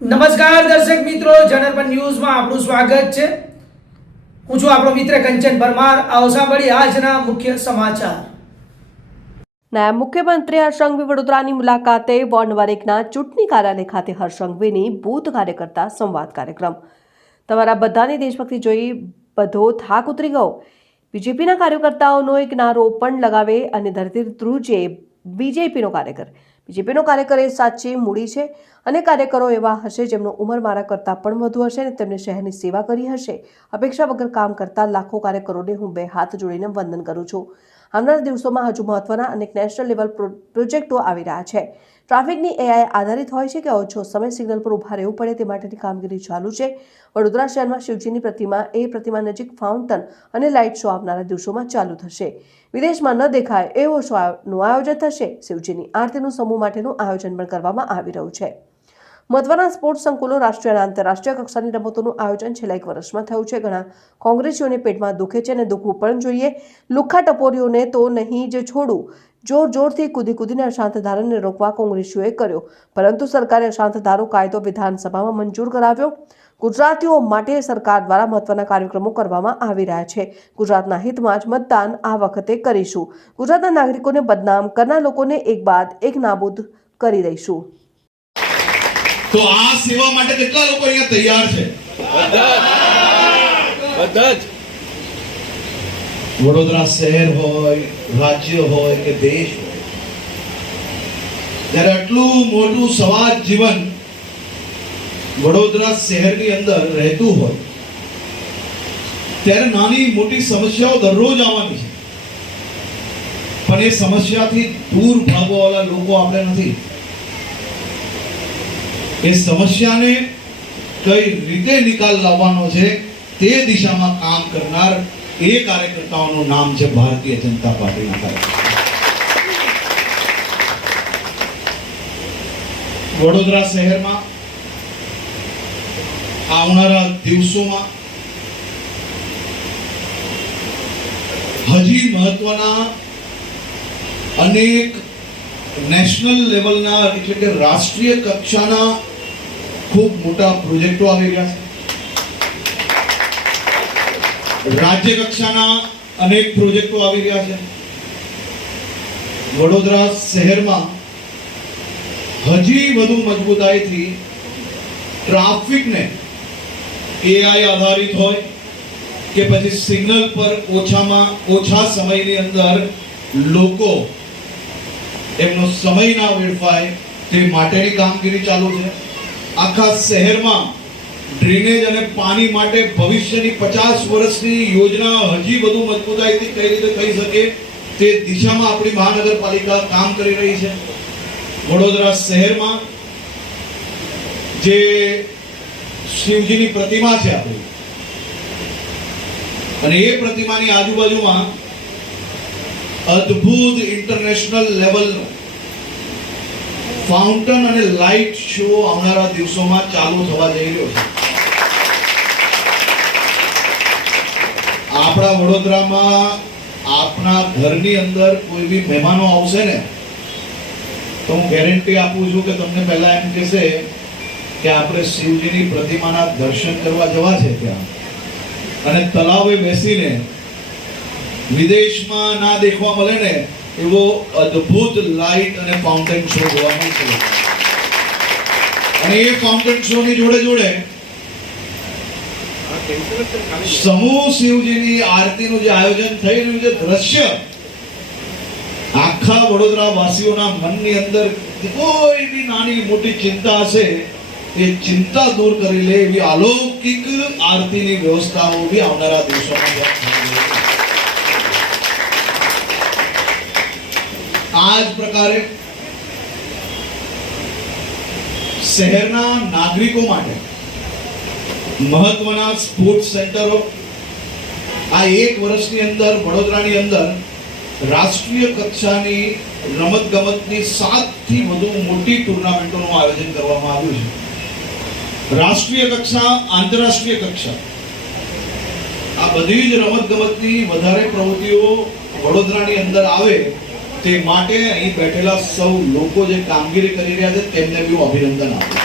નમસ્કાર દર્શક મિત્રો, જનરપન ન્યૂઝમાં આપનું સ્વાગત છે। હું છું આપણો મિત્ર કંચન પરમાર। આવો સાંભળીએ આજના મુખ્ય સમાચાર। નાયબ મુખ્યમંત્રી હર્ષ સંઘવી વડોદરાની મુલાકાતે વોર્ડ નંબર 1ના ચૂંટણી કાર્યાલય ખાતે હર્ષ સંઘવીની બૂથ કાર્યકર્તા સંવાદ કાર્યક્રમ। તમારા બધાની દેશભક્તિ જોઈ બધો થાક ઉતરી ગયો। બીજેપીના કાર્યકર્તાઓનો એક નારો પણ લગાવે અને ધરતી ધ્રુજે બીજેપીનો કાર્યકર। બીજેપીનો કાર્યકર એ સાચી મૂડી છે અને કાર્યકરો એવા હશે જેમનો ઉંમર મારા કરતાં પણ વધુ હશે અને તેમને શહેરની સેવા કરી હશે। અપેક્ષા વગર કામ કરતા લાખો કાર્યકરોને હું બે હાથ જોડીને વંદન કરું છું। આવનારા દિવસોમાં હજુ મહત્વના અનેક નેશનલ લેવલ પ્રોજેક્ટો આવી રહ્યા છે। ટ્રાફિકની એઆઈ આધારિત હોય છે કે ઓછો સમય સિગ્નલ પર ઊભા રહેવું પડે તે માટેની કામગીરી ચાલુ છે। વડોદરા શહેરમાં શિવજીની પ્રતિમા નજીક ફાઉન્ટન અને લાઇટ શો આવનારા દિવસોમાં ચાલુ થશે। વિદેશમાં ન દેખાય એવો શોનું આયોજન થશે। શિવજીની આરતીનું સમૂહ માટેનું આયોજન પણ કરવામાં આવી રહ્યું છે। મહત્વના સ્પોર્ટ્સ સંકુલો, રાષ્ટ્રીય અને આંતરરાષ્ટ્રીય કક્ષાની રમતોનું આયોજન છેલ્લા 1 વર્ષમાં થયું છે। ઘણા કોંગ્રેસીઓને પેટમાં દુખે છે અને દુખવું પણ જોઈએ। લુખ્ખા ટપોરીઓને તો નહીં જ છોડું। જોરથી કૂદીને અશાંત ધારાને રોકવા કોંગ્રેસીઓએ કર્યો, પરંતુ સરકારે અશાંત ધારો કાયદો વિધાનસભામાં મંજૂર કરાવ્યો। ગુજરાતીઓ માટે સરકાર દ્વારા મહત્વના કાર્યક્રમો કરવામાં આવી રહ્યા છે। ગુજરાતના હિતમાં જ મતદાન આ વખતે કરીશું। ગુજરાતના નાગરિકોને બદનામ કરનાર લોકોને એક બાદ એક નાબૂદ કરી દઈશું। તો આ સેવા માટે કેટલા લોકો અહીંયા તૈયાર છે? બધા જ। વડોદરા શહેર હોય, રાજ્ય હોય કે દેશ હોય, ત્યારે આટલું મોટું સમાજ જીવન વડોદરા શહેરની અંદર રહેતું હોય ત્યારે નાની મોટી સમસ્યાઓ દરરોજ આવવાની છે, પણ એ સમસ્યાથી દૂર ભાગવાવાળા લોકો આપણે નથી। એ સમસ્યાને કઈ રીતે નિકાલ લાવવાનો છે તે દિશામાં કામ કરનાર એ કાર્યકર્તાઓનું નામ છે ભારતીય જનતા પાર્ટીના કાર્યકર્તા। વડોદરા શહેરમાં આવનારા દિવસોમાં હજી મહત્વના અનેક નેશનલ લેવલના એટલે કે રાષ્ટ્રીય કક્ષાના ખૂબ મોટા પ્રોજેક્ટો આવી રહ્યા છે। રાજ્ય કક્ષાના અનેક પ્રોજેક્ટો આવી રહ્યા છે। વડોદરા શહેરમાં હજી વધુ મજબૂતાઈથી ટ્રાફિકને એઆઈ આધારિત હોય કે પછી સિગ્નલ પર ઓછા સમયની અંદર લોકો એમનો સમય ના વેડફાય તે માટેની કામગીરી ચાલુ છે। આખા શહેરમાં ડ્રેનેજ અને પાણી માટે ભવિષ્યની 50 વર્ષની યોજના હજી વધુ મજબૂતાઈથી કઈ રીતે થઈ શકે તે દિશામાં આપણી મહાનગરપાલિકા કામ કરી રહી છે। વડોદરા શહેરમાં જે શિવજીની પ્રતિમા છે આપણી, અને એ પ્રતિમાની આજુબાજુમાં અદ્ભુત ઇન્ટરનેશનલ લેવલનો ફાઉન્ટન અને લાઇટ શો આવનારા દિવસોમાં ચાલુ થવા જઈ રહ્યો છે। આપણા વડોદરામાં આપણા ઘરની અંદર કોઈ બી મહેમાનો આવશે ને તો હું ગેરંટી આપું છું કે તમને પહેલા એમ કહેશે કે આપણે શિવજીની પ્રતિમાના દર્શન કરવા જવા છે ત્યાં, અને તળાવે બેસીને વિદેશમાં ના દેખવા મળે ને એવો અદ્ભુત લાઇટ અને ફાઉન્ટેન શો જોવા મળશે। અને એ ફાઉન્ટેન શો ની જોડે સમૂહ શિવજીની આરતીનું જે આયોજન થઈ રહ્યું છે, દ્રશ્ય આખા વડોદરા વાસીઓના મનની અંદર કોઈ બી નાની મોટી ચિંતા હશે એ ચિંતા દૂર કરી લે એવી અલૌકિક આરતીની વ્યવસ્થાઓ બી આવનારા દિવસોમાં આ જ પ્રકારે શહેરના નાગરિકો માટે મહત્વના સ્પોર્ટ્સ સેન્ટરો આ 1 વર્ષની અંદર વડોદરાની અંદર રાષ્ટ્રીય કક્ષાની રમતગમતની 7 થી વધુ મોટી ટુર્નામેન્ટોનું આયોજન કરવામાં આવ્યું છે। રાષ્ટ્રીય કક્ષા, આંતરરાષ્ટ્રીય કક્ષા આ બધી જ રમતગમતની વધારે પ્રવૃત્તિઓ વડોદરાની અંદર આવે તે માટે અહીં બેઠેલા સૌ લોકો જે કામગીરી કરી રહ્યા છે તેમને બી હું અભિનંદન આપું છું।